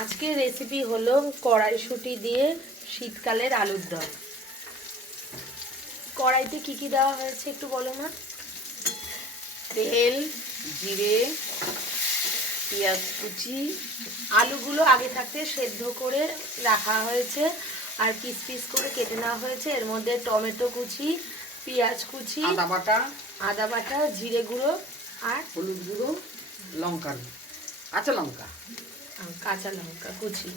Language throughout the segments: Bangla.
আজকের রেসিপি হলো কড়াইশুঁটি দিয়ে শীতকালের আলুর দম। কড়াইতে কি কি দেওয়া হয়েছে একটু বলো না? তেল জিরে পেঁয়াজ কুচি আলুগুলো আগে থাকতে সেদ্ধ করে রাখা হয়েছে আর পিস পিস করে কেটে নেওয়া হয়েছে। এর মধ্যে টমেটো কুচি পেঁয়াজ কুচি আদা বাটা আদা বাটা জিরে গুঁড়ো আর হলুদ গুঁড়ো লঙ্কা কাঁচা লঙ্কা। কাঁচা লঙ্কা, কুচি।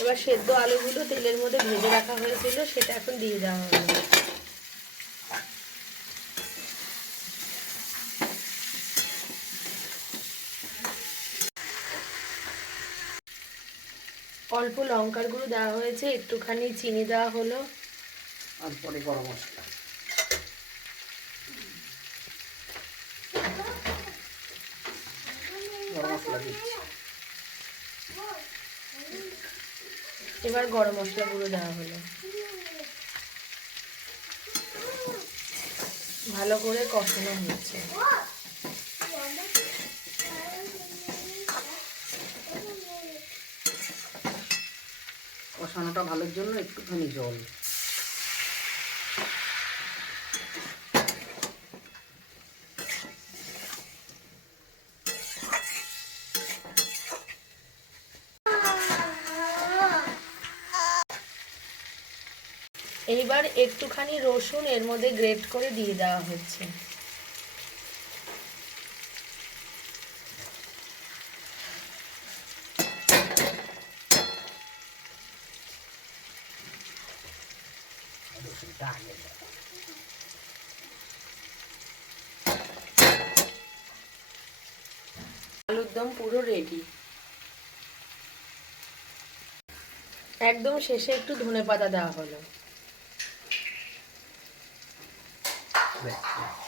এবার সেদ্ধ আলুগুলো তেলের মধ্যে ভেজে রাখা হয়েছিল, সেটা এখন দিয়ে দেওয়া হলো অল্প লঙ্কার গুঁড়ো দেওয়া হয়েছে, একটুখানি চিনি দেওয়া হলো। আর পরে গরম মশলা। গরম মশলা দিচ্ছি। এবার গরম মশলা গুঁড়ো দেওয়া হলো। ভালো করে কষানো হচ্ছে কষানোটা ভালোর জন্য একটুখানি জল। এইবার একটুখানি রসুন এর মধ্যে গ্রেট করে দিয়ে দেওয়া হচ্ছে। আলুর দম পুরো রেডি একদম শেষে একটু ধনে পাতা দেওয়া হলো। ね。